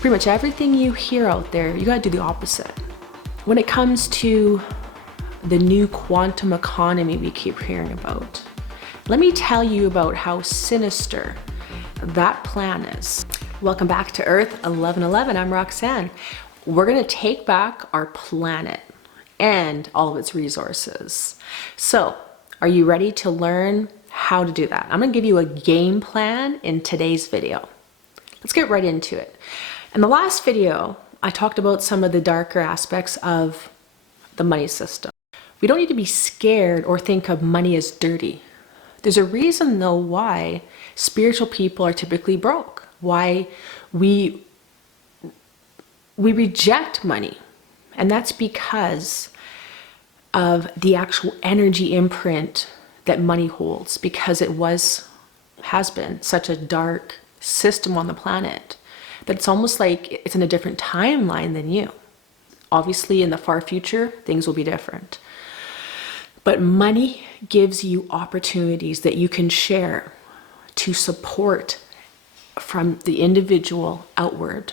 Pretty much everything you hear out there, you gotta do the opposite. When it comes to the new quantum economy we keep hearing about, let me tell you about how sinister that plan is. Welcome back to Earth 1111. I'm Roxanne. We're gonna take back our planet and all of its resources. So, are you ready to learn how to do that? I'm gonna give you a game plan in today's video. Let's get right into it. In the last video, I talked about some of the darker aspects of the money system. We don't need to be scared or think of money as dirty. There's a reason though why spiritual people are typically broke, why we reject money. And that's because of the actual energy imprint that money holds, because it has been such a dark system on the planet that it's almost like it's in a different timeline than you. Obviously in the far future, things will be different. But money gives you opportunities that you can share to support from the individual outward,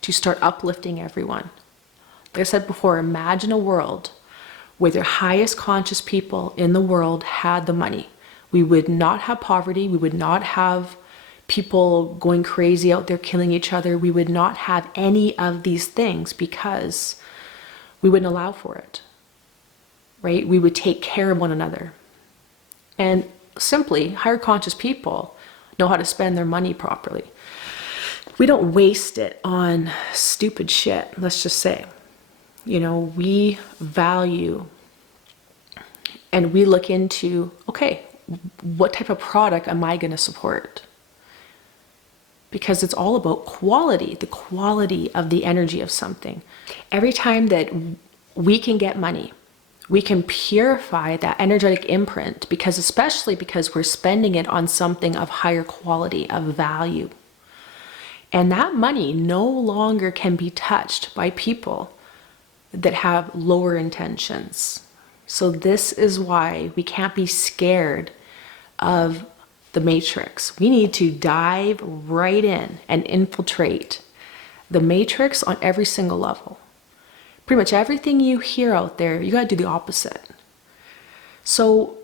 to start uplifting everyone. Like I said before, imagine a world where the highest conscious people in the world had the money. We would not have poverty. We would not have people going crazy out there killing each other. We would not have any of these things because we wouldn't allow for it, right? We would take care of one another. And simply, higher conscious people know how to spend their money properly. We don't waste it on stupid shit, let's just say. You know, we value and we look into, okay, what type of product am I going to support? Because it's all about quality, the quality of the energy of something. Every time that we can get money, we can purify that energetic imprint, because especially because we're spending it on something of higher quality, of value. And that money no longer can be touched by people that have lower intentions. So this is why we can't be scared of the matrix. We need to dive right in and infiltrate the matrix on every single level. Pretty much everything you hear out there, you gotta do the opposite. So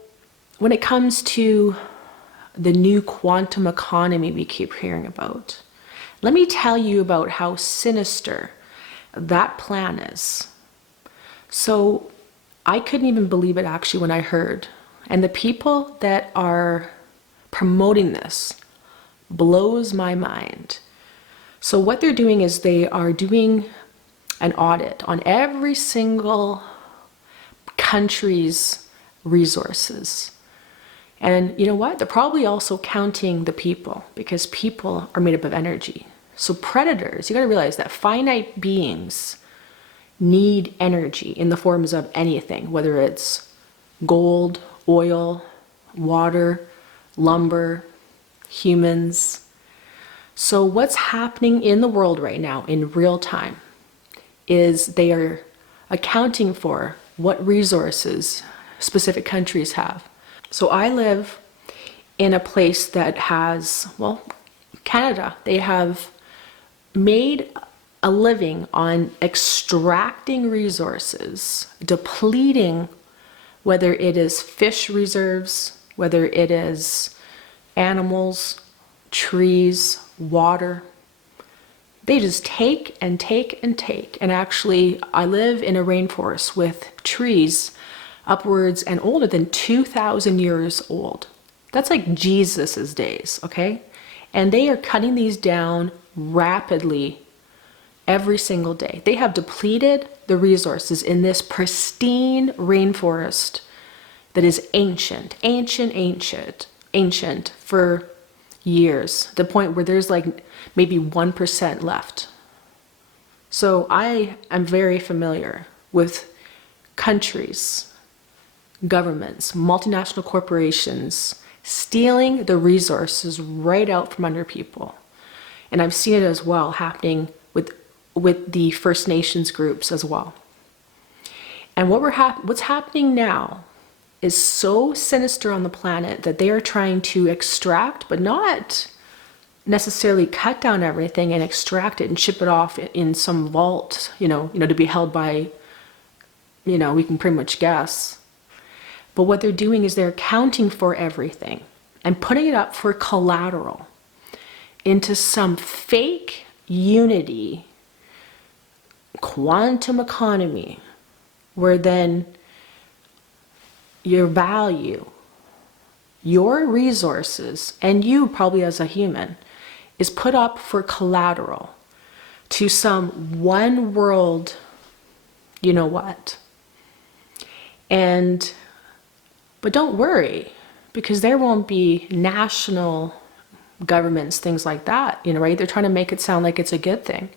when it comes to the new quantum economy we keep hearing about, let me tell you about how sinister that plan is. So I couldn't even believe it actually when I heard. And the people that are promoting this blows my mind. So what they're doing is they are doing an audit on every single country's resources. And you know what? They're probably also counting the people, because people are made up of energy. So predators, you got to realize that finite beings need energy in the forms of anything, whether it's gold, oil, water, lumber, humans. So what's happening in the world right now in real time is they are accounting for what resources specific countries have. So I live in a place that has, well, Canada. They have made a living on extracting resources, depleting, whether it is fish reserves, whether it is animals, trees, water. They just take and take and take. And actually, I live in a rainforest with trees upwards and older than 2,000 years old. That's like Jesus's days, okay? And they are cutting these down rapidly every single day. They have depleted the resources in this pristine rainforest that is ancient for years, the point where there's like maybe 1% left. So I am very familiar with countries, governments, multinational corporations stealing the resources right out from under people. And I've seen it as well happening with the First Nations groups as well. And what's happening now is so sinister on the planet that they are trying to extract, but not necessarily cut down everything and extract it and ship it off in some vault, to be held by, we can pretty much guess. But what they're doing is they're accounting for everything and putting it up for collateral into some fake unity, quantum economy, where then your value, your resources, and you probably as a human, is put up for collateral to some one world, you know what. But don't worry, because there won't be national governments, things like that, right? They're trying to make it sound like it's a good thing.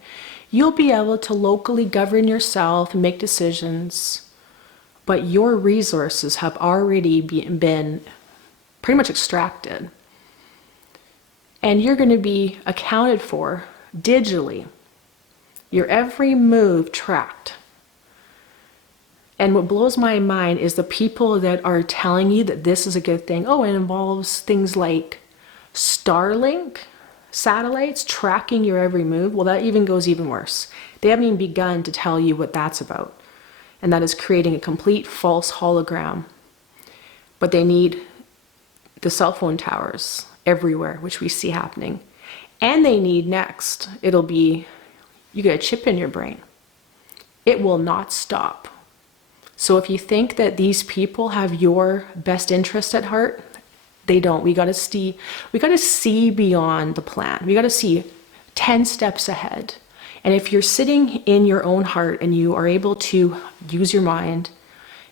You'll be able to locally govern yourself and make decisions, but your resources have already been pretty much extracted. And you're going to be accounted for digitally. Your every move tracked. And what blows my mind is the people that are telling you that this is a good thing. Oh, it involves things like Starlink satellites tracking your every move. Well, that even goes even worse. They haven't even begun to tell you what that's about. And that is creating a complete false hologram. But they need the cell phone towers everywhere, which we see happening. And they need next, it'll be, you get a chip in your brain. It will not stop. So if you think that these people have your best interest at heart, they don't. We got to see beyond the plan. We got to see 10 steps ahead. And if you're sitting in your own heart and you are able to use your mind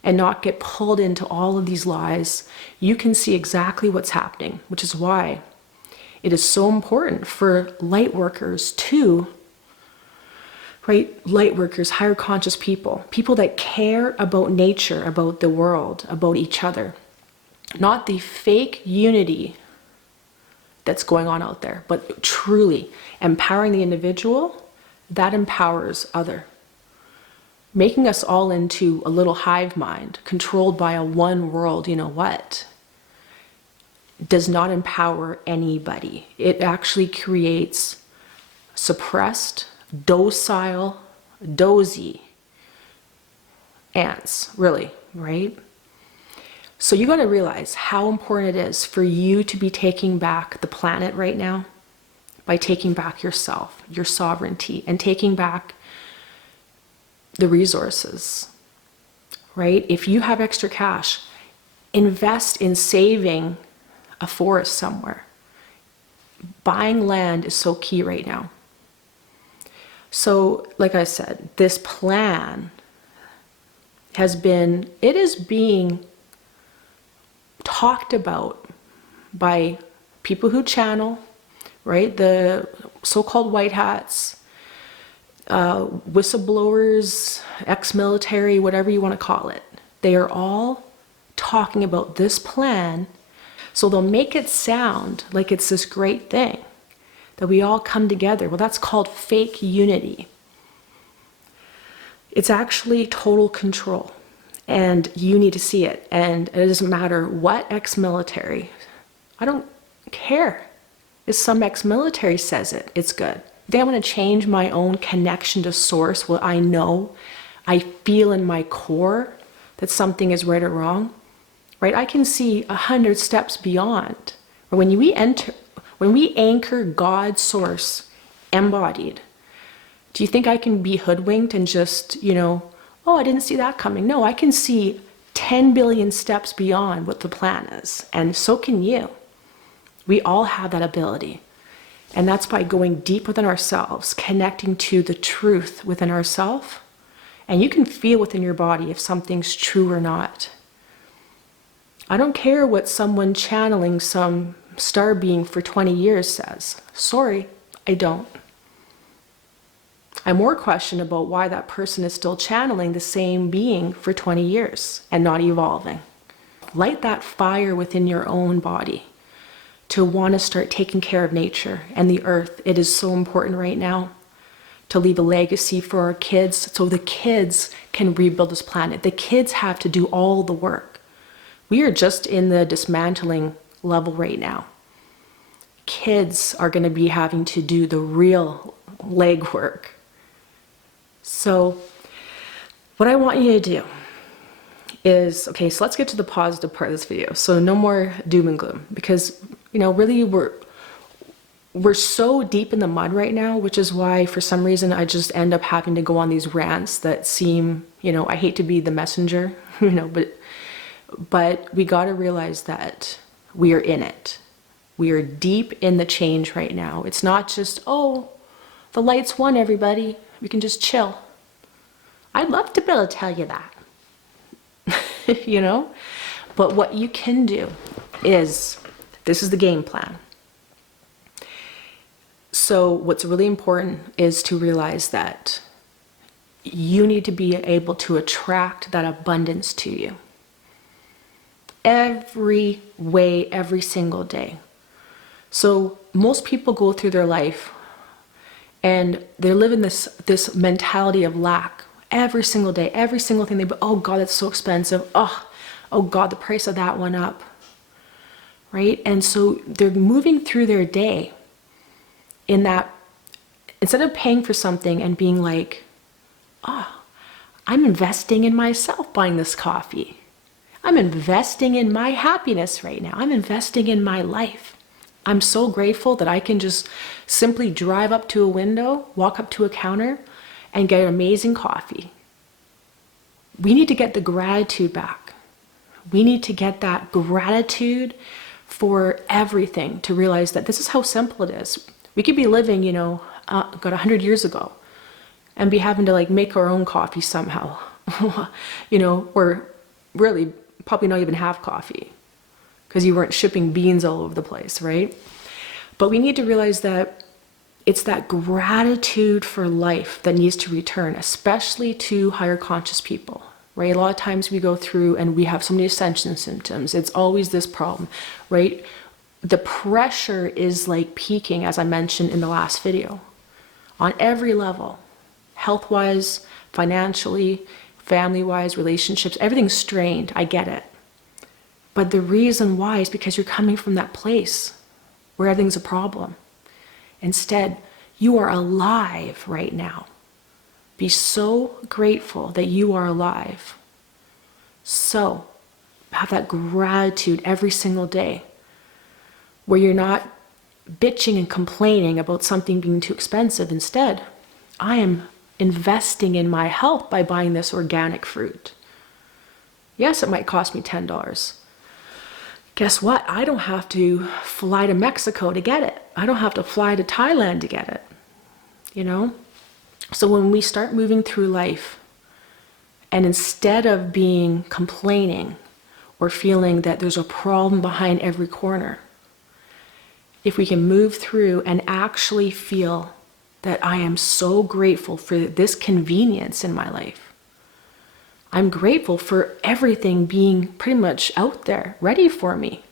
and not get pulled into all of these lies, you can see exactly what's happening, which is why it is so important for light workers to, right? Light workers, higher conscious people that care about nature, about the world, about each other. Not the fake unity that's going on out there, but truly empowering the individual that empowers other. Making us all into a little hive mind controlled by a one world, you know what, does not empower anybody. It actually creates suppressed, docile, dozy ants, really, right? So you got to realize how important it is for you to be taking back the planet right now by taking back yourself, your sovereignty, and taking back the resources, right? If you have extra cash, invest in saving a forest somewhere. Buying land is so key right now. So, like I said, this plan is being talked about by people who channel, right? The so-called white hats, whistleblowers, ex-military, whatever you want to call it. They are all talking about this plan, so they'll make it sound like it's this great thing, that we all come together. Well, that's called fake unity. It's actually total control, and you need to see it. And it doesn't matter what ex-military, I don't care if some ex-military says it, it's good. If I want to change my own connection to source, what I know, I feel in my core that something is right or wrong, right? I can see 100 steps beyond. Or when we anchor God's source embodied, do you think I can be hoodwinked and just, oh, I didn't see that coming? No, I can see 10 billion steps beyond what the plan is. And so can you. We all have that ability. And that's by going deep within ourselves, connecting to the truth within ourselves. And you can feel within your body if something's true or not. I don't care what someone channeling some star being for 20 years says. Sorry, I don't. I more question about why that person is still channeling the same being for 20 years and not evolving. Light that fire within your own body to want to start taking care of nature and the earth. It is so important right now to leave a legacy for our kids so the kids can rebuild this planet. The kids have to do all the work. We are just in the dismantling level right now. Kids are going to be having to do the real legwork. So what I want you to do is, okay, so let's get to the positive part of this video. So no more doom and gloom, because, you know, really we're so deep in the mud right now, which is why for some reason I just end up having to go on these rants that seem, you know, I hate to be the messenger, you know, but we got to realize that we are in it. We are deep in the change right now. It's not just, oh, the lights won, everybody. We can just chill. I'd love to be able to tell you that, you know? But what you can do is, this is the game plan. So what's really important is to realize that you need to be able to attract that abundance to you. Every way, every single day. So most people go through their life and they're living this mentality of lack every single day, every single thing. Oh God, that's so expensive. Oh God, the price of that went up, right? And so they're moving through their day in that, instead of paying for something and being like, oh, I'm investing in myself buying this coffee. I'm investing in my happiness right now. I'm investing in my life. I'm so grateful that I can just simply drive up to a window, walk up to a counter, and get an amazing coffee. We need to get the gratitude back. We need to get that gratitude for everything, to realize that this is how simple it is. We could be living, you know, 100 years ago and be having to like make our own coffee somehow, you know, or really probably not even have coffee, because you weren't shipping beans all over the place, right? But we need to realize that it's that gratitude for life that needs to return, especially to higher conscious people, right? A lot of times we go through and we have so many ascension symptoms. It's always this problem, right? The pressure is like peaking, as I mentioned in the last video, on every level, health-wise, financially, family-wise, relationships, everything's strained. I get it. But the reason why is because you're coming from that place where everything's a problem. Instead, you are alive right now. Be so grateful that you are alive. So, have that gratitude every single day, where you're not bitching and complaining about something being too expensive. Instead, I am investing in my health by buying this organic fruit. Yes, it might cost me $10. Guess what? I don't have to fly to Mexico to get it. I don't have to fly to Thailand to get it. You know? So when we start moving through life, and instead of being complaining or feeling that there's a problem behind every corner, if we can move through and actually feel that I am so grateful for this convenience in my life. I'm grateful for everything being pretty much out there, ready for me.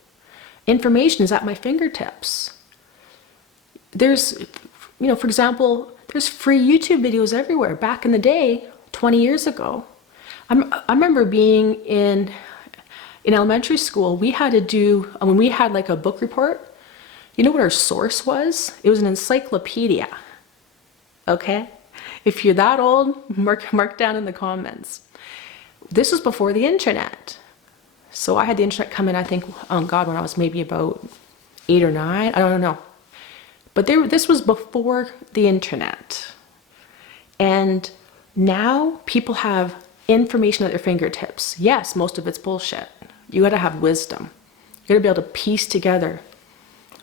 Information is at my fingertips. There's, you know, for example, there's free YouTube videos everywhere. Back in the day, 20 years ago, I remember being in elementary school, we had to do, when we had like a book report, you know what our source was? It was an encyclopedia. Okay? If you're that old, mark down in the comments. This was before the internet. So I had the internet come in, I think, oh God, when I was maybe about 8 or 9, I don't know. But this was before the internet. And now people have information at their fingertips. Yes, most of it's bullshit. You gotta have wisdom. You gotta be able to piece together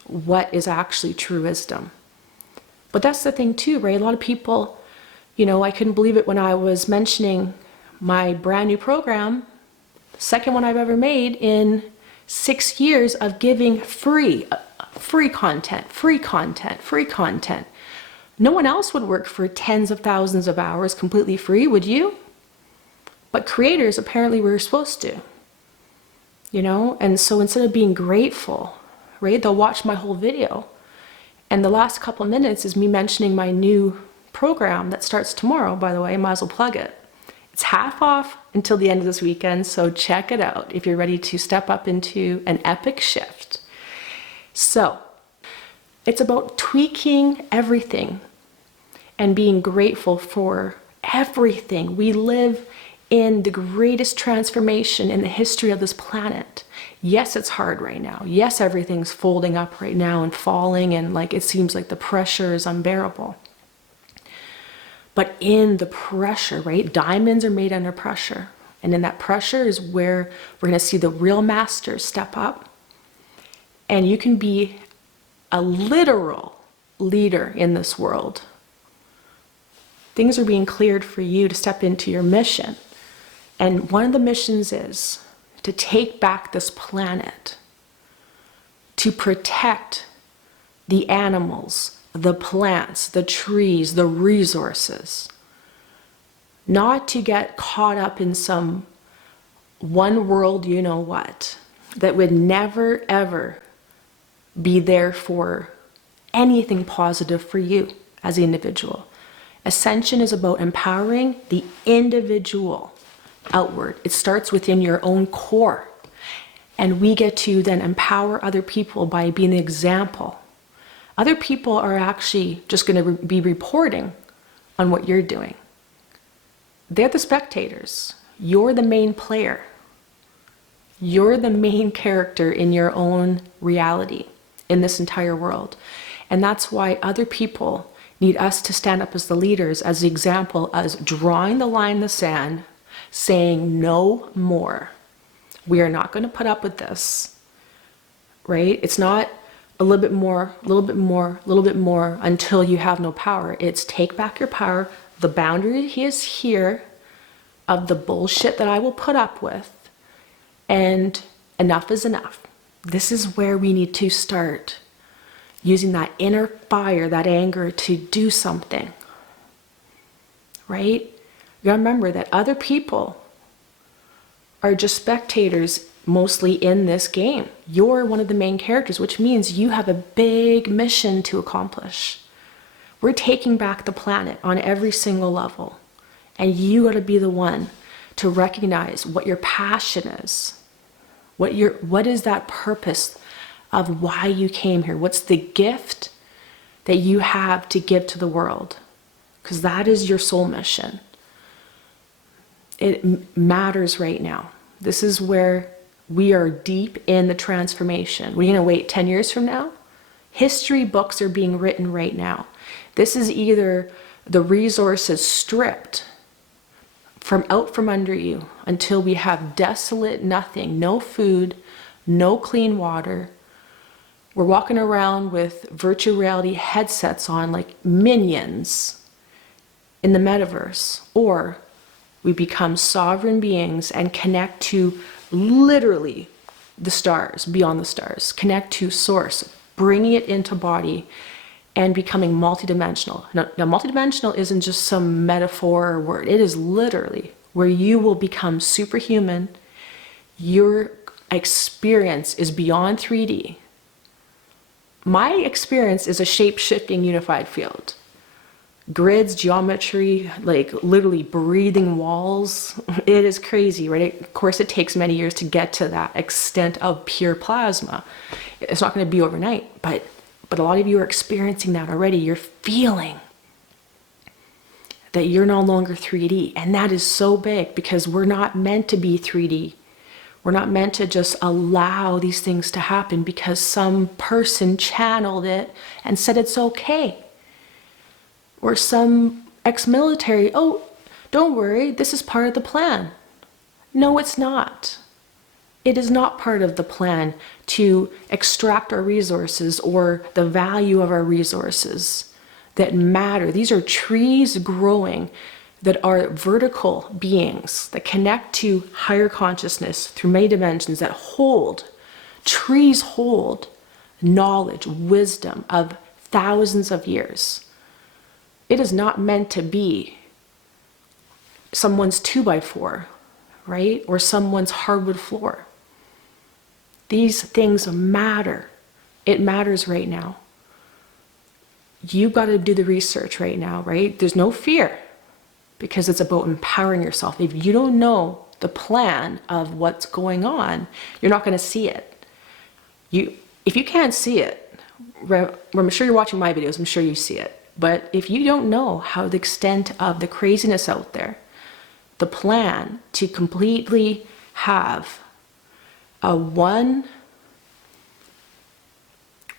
what is actually true wisdom. But that's the thing too, right? A lot of people, you know, I couldn't believe it when I was mentioning my brand new program, second one I've ever made in 6 years of giving free content. No one else would work for tens of thousands of hours completely free, would you? But creators, apparently we're supposed to, you know? And so instead of being grateful, right, they'll watch my whole video. And the last couple minutes is me mentioning my new program that starts tomorrow, by the way. I might as well plug it. It's half off until the end of this weekend, so check it out if you're ready to step up into an epic shift. So, It's about tweaking everything and being grateful for everything. We live in the greatest transformation in the history of this planet. Yes, it's hard right now. Yes, everything's folding up right now and falling, and like it seems like the pressure is unbearable. But in the pressure, right? Diamonds are made under pressure. And in that pressure is where we're going to see the real masters step up. And you can be a literal leader in this world. Things are being cleared for you to step into your mission. And one of the missions is to take back this planet, to protect the animals, the plants, the trees, the resources. Not to get caught up in some one world you know what that would never ever be there for anything positive for you as an individual. Ascension is about empowering the individual outward. It starts within your own core. And we get to then empower other people by being the example. Other people are actually just going to be reporting on what you're doing. They're the spectators. You're the main player. You're the main character in your own reality in this entire world. And that's why other people need us to stand up as the leaders, as the example, as drawing the line in the sand, saying no more. We are not going to put up with this, right? It's not a little bit more, a little bit more, a little bit more until you have no power. It's take back your power. The boundary is here of the bullshit that I will put up with, and enough is enough. This is where we need to start using that inner fire, that anger to do something, right? You gotta remember that other people are just spectators mostly in this game. You're one of the main characters, which means you have a big mission to accomplish. We're taking back the planet on every single level. And you gotta be the one to recognize what your passion is. What is that purpose of why you came here? What's the gift that you have to give to the world? Because that is your soul mission. It matters right now. This is where we are deep in the transformation. We're gonna wait 10 years from now? History books are being written right now. This is either the resources stripped from out from under you until we have desolate nothing, no food, no clean water. We're walking around with virtual reality headsets on like minions in the metaverse, or we become sovereign beings and connect to literally the stars, beyond the stars, connect to source, bringing it into body and becoming multidimensional. Now, multidimensional isn't just some metaphor or word. It is literally where you will become superhuman. Your experience is beyond 3D. My experience is a shape-shifting unified field. Grids, geometry, like literally breathing walls. It is crazy, right? Of course, it takes many years to get to that extent of pure plasma. It's not going to be overnight, but a lot of you are experiencing that already. You're feeling that you're no longer 3D. And that is so big because we're not meant to be 3D. We're not meant to just allow these things to happen because some person channeled it and said it's okay. Or some ex-military, oh, don't worry, this is part of the plan. No, it's not. It is not part of the plan to extract our resources or the value of our resources that matter. These are trees growing that are vertical beings that connect to higher consciousness through many dimensions that hold, trees hold knowledge, wisdom of thousands of years. It is not meant to be someone's 2x4, right? Or someone's hardwood floor. These things matter. It matters right now. You got to do the research right now, right? There's no fear because it's about empowering yourself. If you don't know the plan of what's going on, you're not going to see it. If you can't see it, I'm sure you're watching my videos, I'm sure you see it. But if you don't know how the extent of the craziness out there, the plan to completely have a one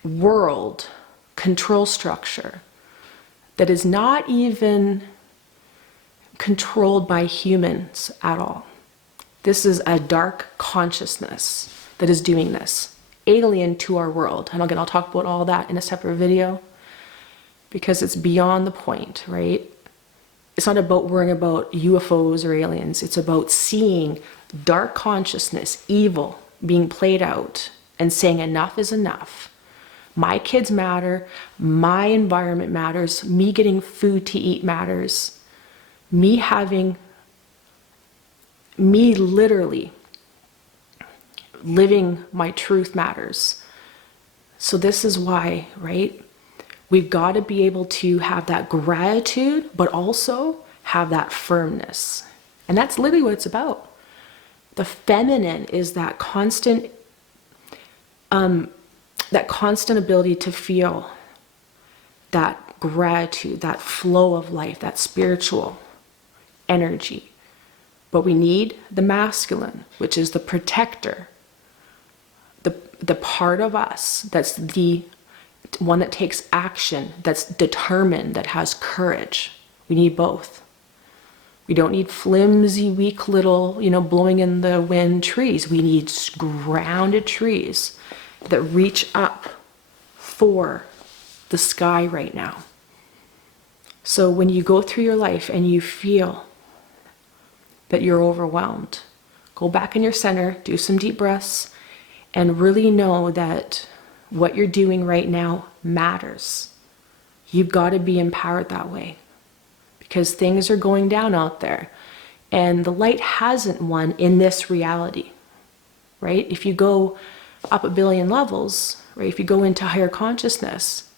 world control structure that is not even controlled by humans at all. This is a dark consciousness that is doing this, alien to our world. And again, I'll talk about all that in a separate video because it's beyond the point, right? It's not about worrying about UFOs or aliens. It's about seeing dark consciousness, evil being played out and saying enough is enough. My kids matter. My environment matters. Me getting food to eat matters. Me literally living my truth matters. So this is why, right? We've got to be able to have that gratitude, but also have that firmness. And that's literally what it's about. The feminine is that constant ability to feel that gratitude, that flow of life, that spiritual energy. But we need the masculine, which is the protector, the part of us that's the one that takes action, that's determined, that has courage. We need both. We don't need flimsy, weak little, blowing in the wind trees. We need grounded trees that reach up for the sky right now. So when you go through your life and you feel that you're overwhelmed, go back in your center, do some deep breaths, and really know that what you're doing right now matters. You've got to be empowered that way because things are going down out there and the light hasn't won in this reality, right? If you go up a billion levels, right? If you go into higher consciousness,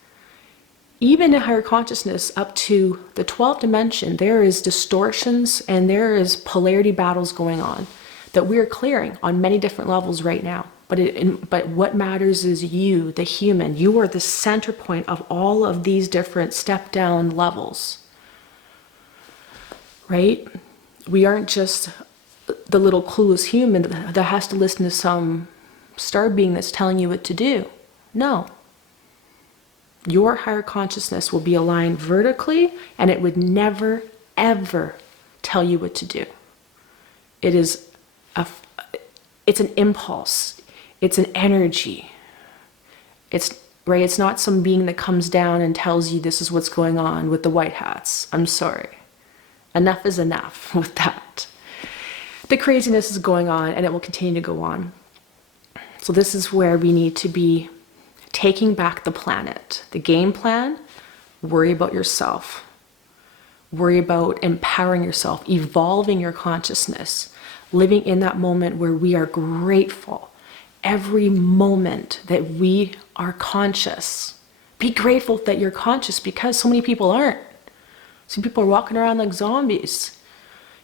even in higher consciousness up to the 12th dimension, there is distortions and there is polarity battles going on that we're clearing on many different levels right now. But what matters is you, the human. You are the center point of all of these different step down levels, right? We aren't just the little clueless human that has to listen to some star being that's telling you what to do. No. Your higher consciousness will be aligned vertically and it would never, ever tell you what to do. It's an impulse. It's an energy. It's not some being that comes down and tells you this is what's going on with the white hats. I'm sorry. Enough is enough with that. The craziness is going on and it will continue to go on. So this is where we need to be taking back the planet. The game plan, worry about yourself. Worry about empowering yourself, evolving your consciousness, living in that moment where we are grateful. Every moment that we are conscious. Be grateful that you're conscious because so many people aren't. Some people are walking around like zombies.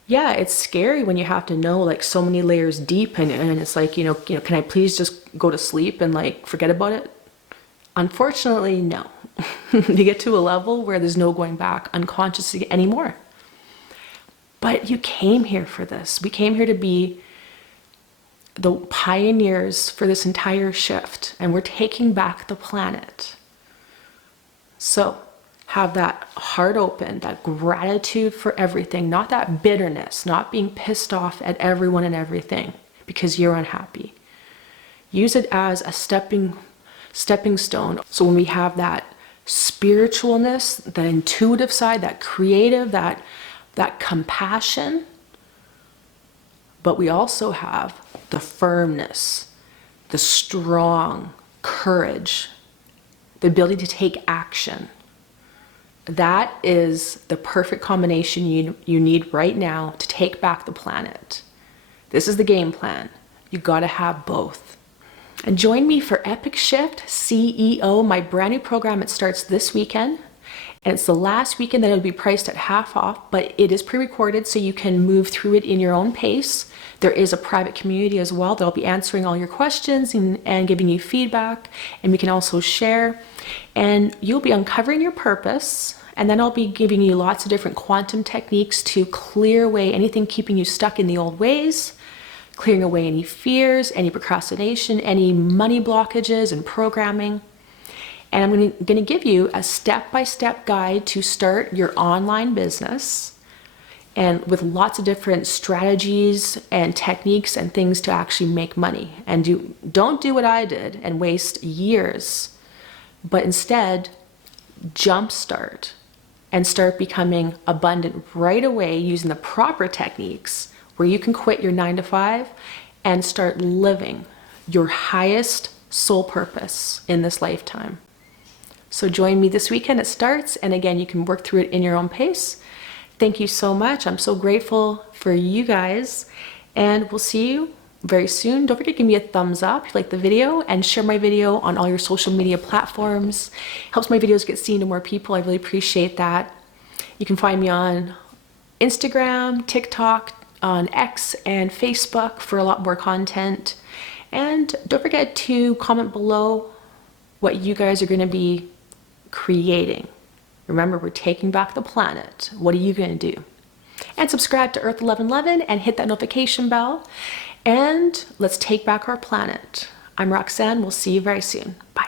Yeah, it's scary when you have to know like so many layers deep and it's like, can I please just go to sleep and like forget about it? Unfortunately, no. You get to a level where there's no going back unconscious anymore. But you came here for this. We came here to be the pioneers for this entire shift, and we're taking back the planet. So have that heart open, that gratitude for everything, not that bitterness, not being pissed off at everyone and everything because you're unhappy. Use it as a stepping stone. So when we have that spiritualness, the intuitive side, that creative, that compassion, but we also have the firmness, the strong courage, the ability to take action. That is the perfect combination you need right now to take back the planet. This is the game plan. You got to have both. And join me for Epic Shift CEO, my brand new program. It starts this weekend. And it's the last weekend that it'll be priced at half off, but it is pre-recorded so you can move through it in your own pace. There is a private community as well that'll be answering all your questions and giving you feedback, and we can also share. And you'll be uncovering your purpose, and then I'll be giving you lots of different quantum techniques to clear away anything keeping you stuck in the old ways, clearing away any fears, any procrastination, any money blockages and programming. And I'm going to give you a step-by-step guide to start your online business, and with lots of different strategies and techniques and things to actually make money. And don't do what I did and waste years, but instead jumpstart and start becoming abundant right away using the proper techniques where you can quit your 9-to-5 and start living your highest soul purpose in this lifetime. So join me this weekend. It starts, and again, you can work through it in your own pace. Thank you so much. I'm so grateful for you guys, and we'll see you very soon. Don't forget to give me a thumbs up if you like the video, and share my video on all your social media platforms. Helps my videos get seen to more people. I really appreciate that. You can find me on Instagram, TikTok, on X, and Facebook for a lot more content. And don't forget to comment below what you guys are going to be creating. Remember, we're taking back the planet. What are you going to do? And subscribe to EARTH1111 and hit that notification bell. And let's take back our planet. I'm Roxanne. We'll see you very soon. Bye.